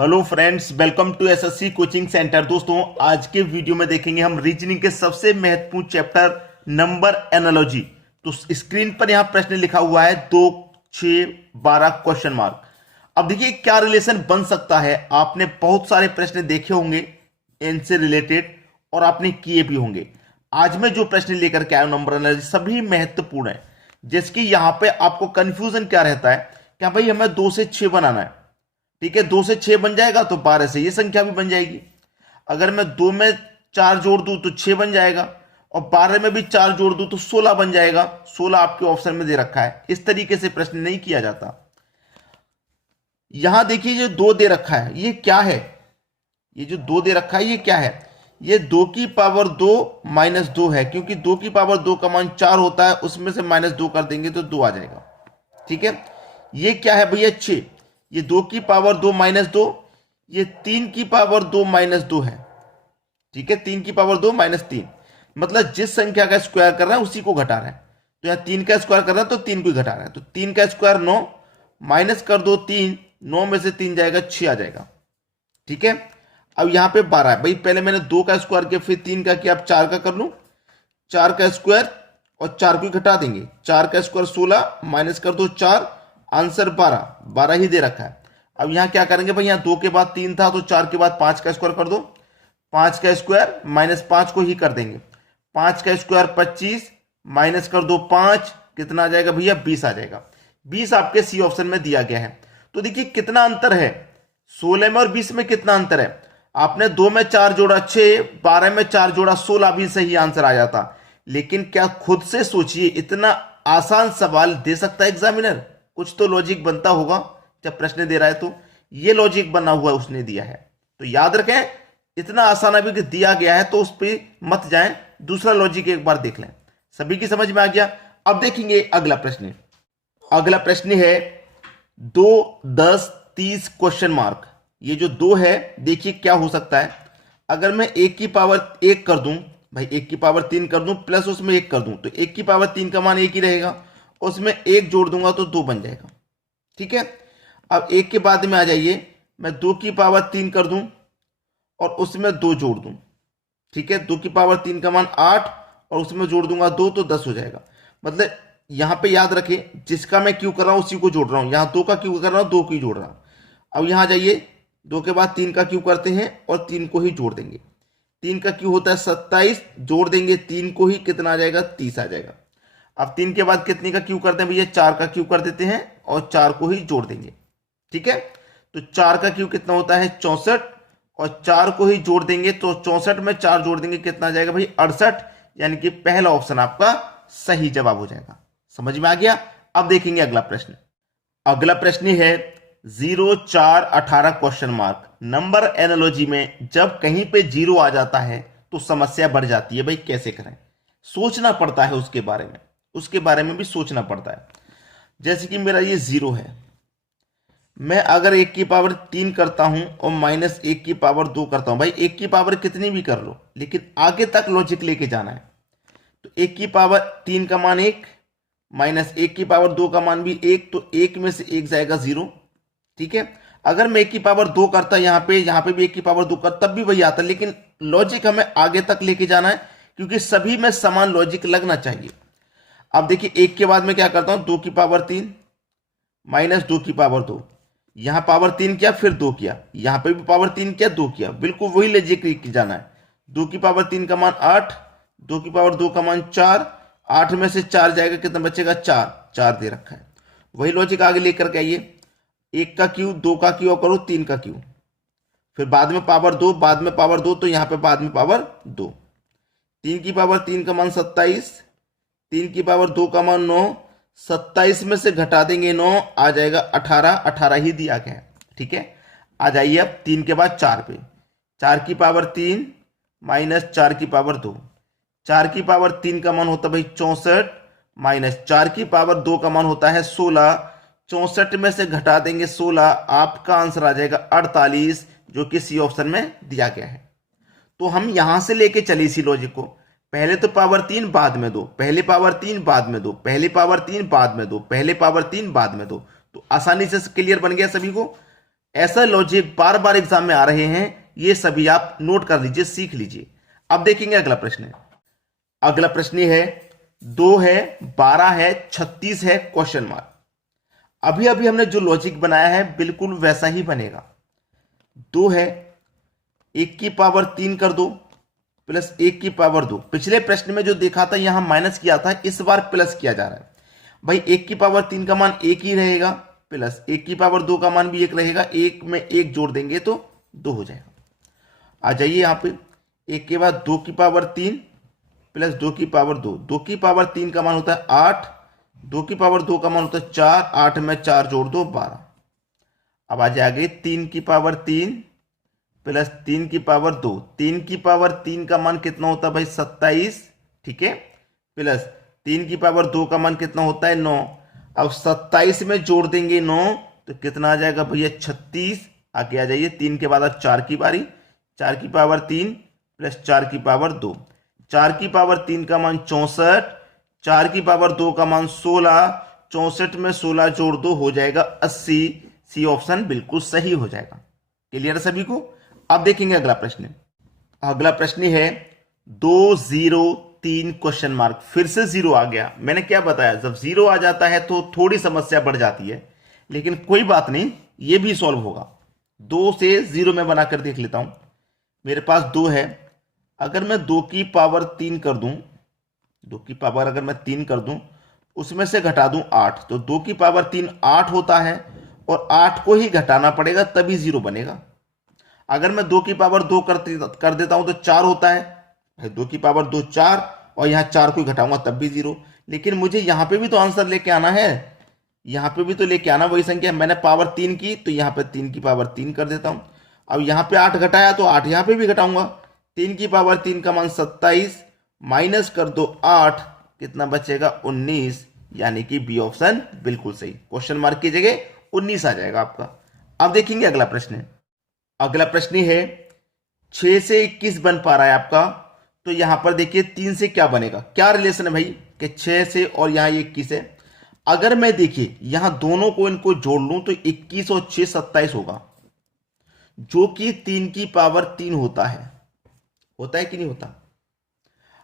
Hello friends, welcome to SSC coaching centre. दोस्तों, आज के वीडियो में देखेंगे हम रीजनिंग के सबसे महत्वपूर्ण चैप्टर नंबर एनालॉजी। तो स्क्रीन पर यहां प्रश्न लिखा हुआ है 2, 6, 12 क्वेश्चन मार्क। अब देखिए क्या रिलेशन बन सकता है। आपने बहुत सारे प्रश्न देखे होंगे इनसे रिलेटेड और आपने किए भी होंगे। आज मैं जो प्रश्न लेकर के आया हूं नंबर एनालॉजी सभी महत्वपूर्ण है। जैसे कि यहां पे आपको कंफ्यूजन क्या रहता है, क्या भाई हमें 2 से 6 बनाना है। ठीक है, 2 से 6 बन जाएगा तो 12 से ये संख्या भी बन जाएगी। अगर मैं 2 में 4 जोड़ दूं तो 6 बन जाएगा और 12 में भी 4 जोड़ दूं तो 16 बन जाएगा। 16 आपके ऑप्शन में दे रखा है। इस तरीके से प्रश्न नहीं किया जाता। यहां देखिए जो 2 दे रखा है ये क्या है। ये जो 2 दे रखा है ये क्या है। ये 2 की पावर 2 माइनस 2 है, क्योंकि 2 की पावर 2 का मान 4 होता है, उसमें से माइनस 2 कर देंगे तो 2 आ जाएगा। ठीक है, ये क्या है भैया 6। ये 2 की पावर 2 माइनस 2, ये 3 की पावर 2 माइनस 2 है। ठीक है, 3 की पावर 2 माइनस 3, मतलब जिस संख्या का स्क्वायर कर रहा है उसी को घटा रहा है। तो यहां 3 का स्क्वायर कर रहा है तो 3 को ही घटा रहा है। तो 3 का स्क्वायर 9 माइनस कर दो 3, 9 में से 3 जाएगा 6 आ जाएगा। ठीक है, अब यहां पे 12 है। भाई पहले मैंने 2 का स्क्वायर किया, फिर 3 का किया, अब 4 का कर लूं। 4 का स्क्वायर और 4 को घटा देंगे। 4 का स्क्वायर 16 माइनस कर दो 4, आंसर 12। 12 ही दे रखा है। अब यहां क्या करेंगे भाई, यहां 2 के बाद 3 था तो 4 के बाद 5 का स्क्वायर कर दो। 5 का स्क्वायर माइनस 5 को ही कर देंगे। 5 का स्क्वायर 25 माइनस कर दो 5, कितना आ जाएगा भैया 20 आ जाएगा। 20 आपके सी ऑप्शन में दिया गया है। तो देखिए कितना अंतर है, 16 में और 20 में कितना अंतर है। आपने 2 में 4 जोड़ा 6, 12 में 4 जोड़ा 16 भी सही आंसर आ जाता। लेकिन क्या खुद से सोचिए, इतना आसान सवाल दे सकता है एग्जामिनर। कुछ तो लॉजिक बनता होगा जब प्रश्न दे रहा है। तो ये लॉजिक बना हुआ उसने दिया है। तो याद रखें, इतना आसान अभी दिया गया है तो उस पर मत जाएं, दूसरा लॉजिक एक बार देख लें। सभी की समझ में आ गया। अब देखेंगे अगला प्रश्न। अगला प्रश्न है 2, 10, 30 क्वेश्चन मार्क। ये जो 2 है देखिए क्या हो सकता है। अगर मैं 1 की पावर 1 कर दूं, भाई 1 की पावर 3 कर दूं प्लस उसमें 1 कर दूं, तो 1 की पावर 3 का मान 1 ही रहेगा, उसमें 1 जोड़ दूंगा तो 2 बन जाएगा। ठीक है, अब 1 के बाद में आ जाइए, मैं 2 की पावर 3 कर दूं और उसमें 2 जोड़ दूं। ठीक है, 2 की पावर 3 का मान 8 और उसमें जोड़ दूंगा 2 तो 10 हो जाएगा। मतलब यहां पे याद रखें, जिसका मैं क्यू कर रहा हूं उसी को जोड़ रहा हूं। यहां 2 का क्यू कर रहा हूं, 2 को ही जोड़ रहा हूं। अब यहां जाइए, 2 के बाद 3 का क्यू करते हैं और 3 को ही जोड़ देंगे। 3 का क्यू होता है 27, जोड़ देंगे 3 को ही, कितना आ जाएगा 30 आ जाएगा। अब 3 के बाद कितने का क्यू करते हैं भैया, 4 का क्यू कर देते हैं और 4 को ही जोड़ देंगे। ठीक है, तो 4 का क्यू कितना होता है 64 और 4 को ही जोड़ देंगे तो 64 में 4 जोड़ देंगे कितना आ जाएगा भाई 68। यानी कि पहला ऑप्शन आपका सही जवाब हो जाएगा। समझ में आ गया। अब देखेंगे अगला प्रश्न। अगला प्रश्न है 0, 4, 18 क्वेश्चन मार्क। नंबर एनालॉजी में जब कहीं पे 0 आ जाता है तो समस्या बढ़ जाती है। भाई कैसे करें, सोचना पड़ता है उसके बारे में, उसके बारे में भी सोचना पड़ता है। जैसे कि मेरा ये 0 है, मैं अगर 1 की पावर 3 करता हूं और माइनस 1 की पावर 2 करता हूं, भाई 1 की पावर कितनी भी कर लो लेकिन आगे तक लॉजिक लेके जाना है। तो 1 की पावर 3 का मान 1 माइनस 1 की पावर 2 का मान भी 1, तो 1 में से 1 जाएगा 0। ठीक है, अगर मैं 1 की पावर 2 करता यहां पे भी 1 की पावर 2 करता तब भी वही आता, लेकिन लॉजिक हमें आगे तक लेके जाना है क्योंकि सभी में समान लॉजिक लगना चाहिए। अब देखिए 1 के बाद में क्या करता हूं, 2 की पावर 3 माइनस 2 की पावर 2, यहां पावर 3 किया फिर 2 किया, यहां पे भी पावर 3 किया 2 किया, बिल्कुल वही लॉजिक लेके जाना है। 2 की पावर 3 का मान 8, 2 की पावर 2 का मान 4, 8 में से 4 जाएगा कितना बचेगा 4, 4 दे रखा है। वही लॉजिक आगे लेकर के आइए, 1 का क्यू, 2 का क्यू और करो 3 का क्यू, फिर बाद में पावर 2, बाद में पावर 2, तो यहां पे बाद में पावर 2। 3 की पावर 3 का मान 27, 3 की पावर 2 का मान 9, 27 में से घटा देंगे 9 आ जाएगा 18, 18 ही दिया गया है। ठीक है, आ जाइए अब 3 के बाद 4 पे, 4 की पावर 3 माइनस 4 की पावर 2, 4 की पावर 3 का मान होता है भाई 64 माइनस 4 की पावर 2 का मान होता है 16, 64 में से घटा देंगे 16, आपका आंसर आ जाएगा 48, जो कि सी ऑप्शन में दिया गया है। तो हम यहां से लेके चले इसी लॉजिक को, पहले तो पावर 3 बाद में दो, पहले पावर 3 बाद में दो, पहले पावर 3 बाद में दो, पहले पावर 3 बाद में दो, तो आसानी से क्लियर बन गया सभी को। ऐसा लॉजिक बार बार एग्जाम में आ रहे हैं, ये सभी आप नोट कर लीजिए, सीख लीजिए। अब देखेंगे अगला प्रश्न। अगला प्रश्न है 2 है, 12 है, 36 है, क्वेश्चन मार्क। अभी अभी हमने जो लॉजिक बनाया है बिल्कुल वैसा ही बनेगा। 2 है, 1 की पावर 3 कर दो प्लस 1 की पावर 2। पिछले प्रश्न में जो देखा था यहां माइनस किया था, इस बार प्लस किया जा रहा है। भाई 1 की पावर 3 का मान 1 ही रहेगा, प्लस 1 की पावर 2 का मान भी 1 रहेगा। 1 में 1 जोड़ देंगे तो 2 हो जाएगा। आ जाइए यहां पे, 1 के बाद 2 की पावर 3 प्लस 2 की पावर 2। 2 की पावर 3 का मान होता है 8, 2 की पावर 2 का मान होता है 4, 8 में 4 जोड़ दो 12। अब आ जाएगी 3 की पावर 3 प्लस 3 की पावर 2। 3 की पावर 3 का मान कितना होता है भाई 27, ठीक है, प्लस 3 की पावर 2 का मान कितना होता है 9। अब 27 में जोड़ देंगे 9 तो कितना आ जाएगा भैया 36। आगे आ जाइए, 3 के बाद अब 4 की बारी, 4 की पावर 3 प्लस 4 की पावर 2। 4 की पावर 3 का मान 64, 4 की पावर 2 का मान 16, 64 में 16 जोड़ दो हो जाएगा 80। सी ऑप्शन बिल्कुल सही हो जाएगा। क्लियर है सभी को। अब देखेंगे अगला प्रश्न। अगला प्रश्न है 2 0 3 क्वेश्चन मार्क। फिर से 0 आ गया। मैंने क्या बताया, जब 0 आ जाता है तो थोड़ी समस्या बढ़ जाती है, लेकिन कोई बात नहीं, ये भी सॉल्व होगा। 2 से 0 में बनाकर देख लेता हूं। मेरे पास 2 है, अगर मैं 2 की पावर 3 कर दूं, 2 की पावर अगर मैं 3 कर दूं, उसमें से घटा दूं 8, तो 2 की पावर 3 8 होता है और 8 को ही घटाना पड़ेगा तभी 0 बनेगा। अगर मैं 2 की पावर 2 कर देता हूं तो 4 होता है। 2 की पावर 2 4 और यहां 4 को घटाऊंगा तब भी 0। लेकिन मुझे यहां पे भी तो आंसर लेके आना है, यहां पे भी तो लेके आना वही संख्या। मैंने पावर 3 की तो यहां पे 3 की पावर 3 कर देता हूं। अब यहां पे 8 घटाया तो 8 यहां पे भी घटाऊंगा। 3 की पावर 3 का मान 27, माइनस कर दो 8, कितना बचेगा 19, यानी कि बी ऑप्शन बिल्कुल सही। क्वेश्चन मार्क की जगह 19 आ जाएगा आपका। अब देखेंगे अगला प्रश्न। अगला प्रश्न है 6 से 21 बन पा रहा है आपका, तो यहां पर देखिए 3 से क्या बनेगा, क्या रिलेशन है भाई कि 6 से और यहां 21 है। अगर मैं देखिए यहां दोनों को इनको जोड़ लूं तो 21 और 6 27 होगा, जो कि 3 की पावर 3 होता है कि नहीं होता।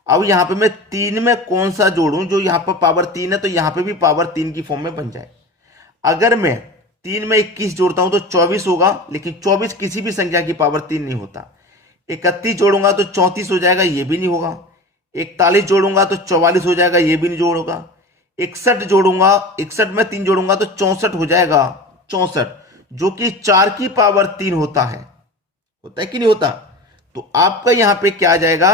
अब यहां पे मैं 3 में कौन सा जोड़ूं जो यहां पर पावर 3 है, तो यहां पे भी पावर 3 की फॉर्म में बन जाए। अगर मैं 3 में 21 जोड़ता हूं तो 24 होगा, लेकिन 24 किसी भी संख्या की पावर 3 नहीं होता। 31 जोड़ूंगा तो 34 हो जाएगा, ये भी नहीं होगा। 41 जोड़ूंगा तो 44 हो जाएगा, ये भी नहीं जोड़ूंगा। 61 जोड़ूंगा, 61 में 3 जोड़ूंगा तो 64 हो जाएगा, 64, जो कि 4 की पावर 3 होता है कि नहीं होता। तो आपका यहां पे क्या आ जाएगा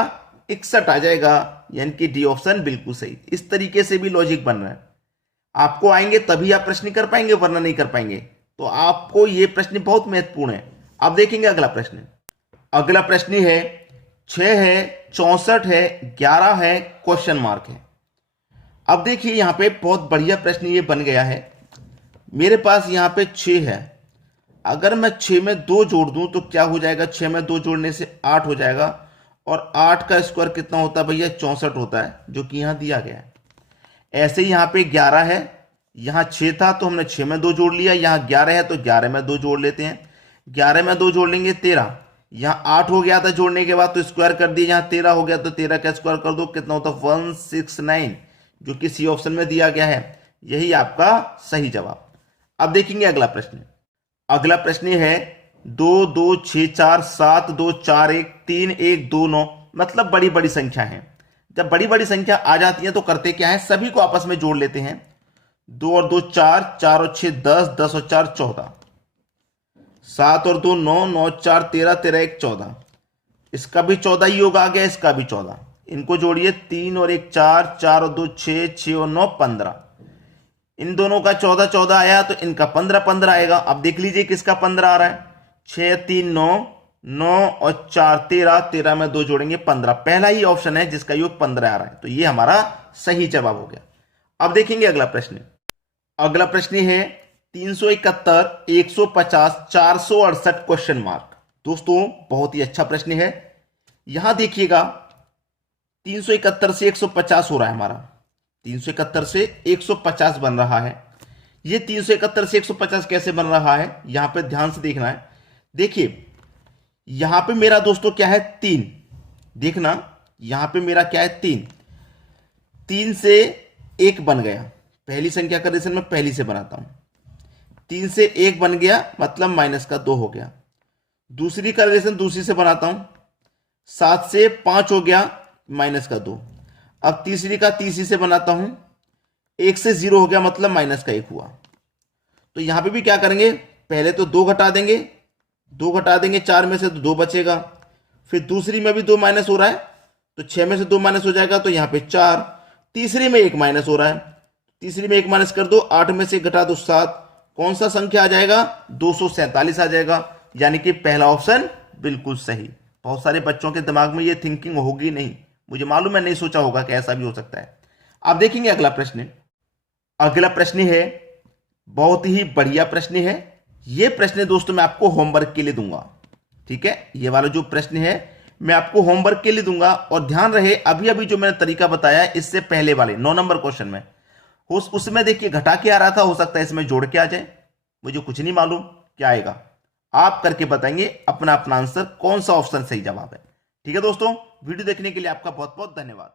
61 आ जाएगा, यानी कि डी ऑप्शन बिल्कुल सही। इस तरीके से भी लॉजिक बन रहा है। आपको आएंगे तभी आप प्रश्न कर पाएंगे, वरना नहीं कर पाएंगे। तो आपको यह प्रश्न बहुत महत्वपूर्ण है। अब देखेंगे अगला प्रश्न। अगला प्रश्न है 6 है, 64 है, 11 है, क्वेश्चन मार्क है। अब देखिए यहां पे बहुत बढ़िया प्रश्न ये बन गया है। मेरे पास यहां पे 6 है, अगर मैं 6 में 2 जोड़ दूं तो क्या हो जाएगा, 6 में 2 जोड़ने से 8 हो जाएगा, और 8 का स्क्वायर कितना होता है भैया 64 होता है, जो कि यहां दिया गया है। ऐसे ही यहां पे 11 है, यहां 6 था तो हमने 6 में 2 जोड़ लिया, यहां 11 है तो 11 में 2 जोड़ लेते हैं। 11 में 2 जोड़ लेंगे 13, यहां 8 हो गया था जोड़ने के बाद तो स्क्वायर कर दिया, यहां 13 हो गया तो 13 का स्क्वायर कर दो, कितना होता है 169, जो कि सी ऑप्शन में दिया गया है। यही आपका सही जवाब। अब देखेंगे अगला प्रश्न। अगला प्रश्न है 2 2 6 4 7 2 4 1 3 1 2 9, मतलब बड़ी बड़ी संख्या है। जब बड़ी बड़ी संख्या आ जाती है तो करते क्या है, सभी को आपस में जोड़ लेते हैं। 2 और 2 4, 4 और 6 10, 10 और 4 14, 7 और 2 9, 9 4 13, 13 1 14, इसका भी 14 ही होगा, आ गया इसका भी 14। इनको जोड़िए, 3 और 1 4, 4 और 2 6, 6 और 9 15, इन दोनों का 14 14 आया तो इनका 15 15 आएगा। अब देख लीजिए किसका 15 आ रहा है, 6 3 9, 9 और 4 13, 13 में 2 जोड़ेंगे 15, पहला ही ऑप्शन है जिसका योग 15 आ रहा है, तो ये हमारा सही जवाब हो गया। अब देखेंगे अगला प्रश्न। अगला प्रश्न है 371 150 468 क्वेश्चन मार्क। दोस्तों बहुत ही अच्छा प्रश्न है। यहां देखिएगा 371 से 150 हो रहा है हमारा, 371 से 150 बन रहा है। ये 371 से 150 कैसे बन रहा है, यहां पे ध्यान से देखना है। देखिए यहां पे मेरा दोस्तों क्या है 3, देखना यहां पे मेरा क्या है 3, 3 से 1 बन गया, पहली संख्या का रिलेशन मैं पहली से बनाता हूं, 3 से 1 बन गया मतलब माइनस का 2 हो गया। दूसरी का रिलेशन दूसरी से बनाता हूं, 7 से 5 हो गया माइनस का 2। अब तीसरी का तीसरी से बनाता हूं, 1 से 0 हो गया मतलब माइनस का 1 हुआ। तो यहां पे भी क्या करेंगे, पहले तो 2 घटा देंगे, 2 घटा देंगे 4 में से तो 2 बचेगा, फिर दूसरी में भी 2 माइनस हो रहा है तो 6 में से 2 माइनस हो जाएगा तो यहां पे 4, तीसरी में 1 माइनस हो रहा है, तीसरी में 1 माइनस कर दो, 8 में से घटा दो 7, कौन सा संख्या आ जाएगा 247 आ जाएगा, यानी कि पहला ऑप्शन बिल्कुल सही। बहुत सारे बच्चों के दिमाग में ये थिंकिंग होगी नहीं, मुझे मालूम है नहीं सोचा होगा कि ऐसा भी हो सकता है। आप देखेंगे अगला प्रश्न, अगला प्रश्न है बहुत ही बढ़िया प्रश्न है। यह प्रश्न दोस्तों मैं आपको होमवर्क के लिए दूंगा, ठीक है, ये वाला जो प्रश्न है मैं आपको होमवर्क के लिए दूंगा। और ध्यान रहे अभी अभी जो मैंने तरीका बताया इससे पहले वाले 9 नंबर क्वेश्चन में उसमें देखिए घटा के आ रहा था, हो सकता है इसमें जोड़ के आ जाए, मुझे कुछ नहीं मालूम क्या आएगा, आप करके बताएंगे अपना अपना आंसर कौन सा ऑप्शन सही जवाब है। ठीक है दोस्तों, वीडियो देखने के लिए आपका बहुत बहुत धन्यवाद।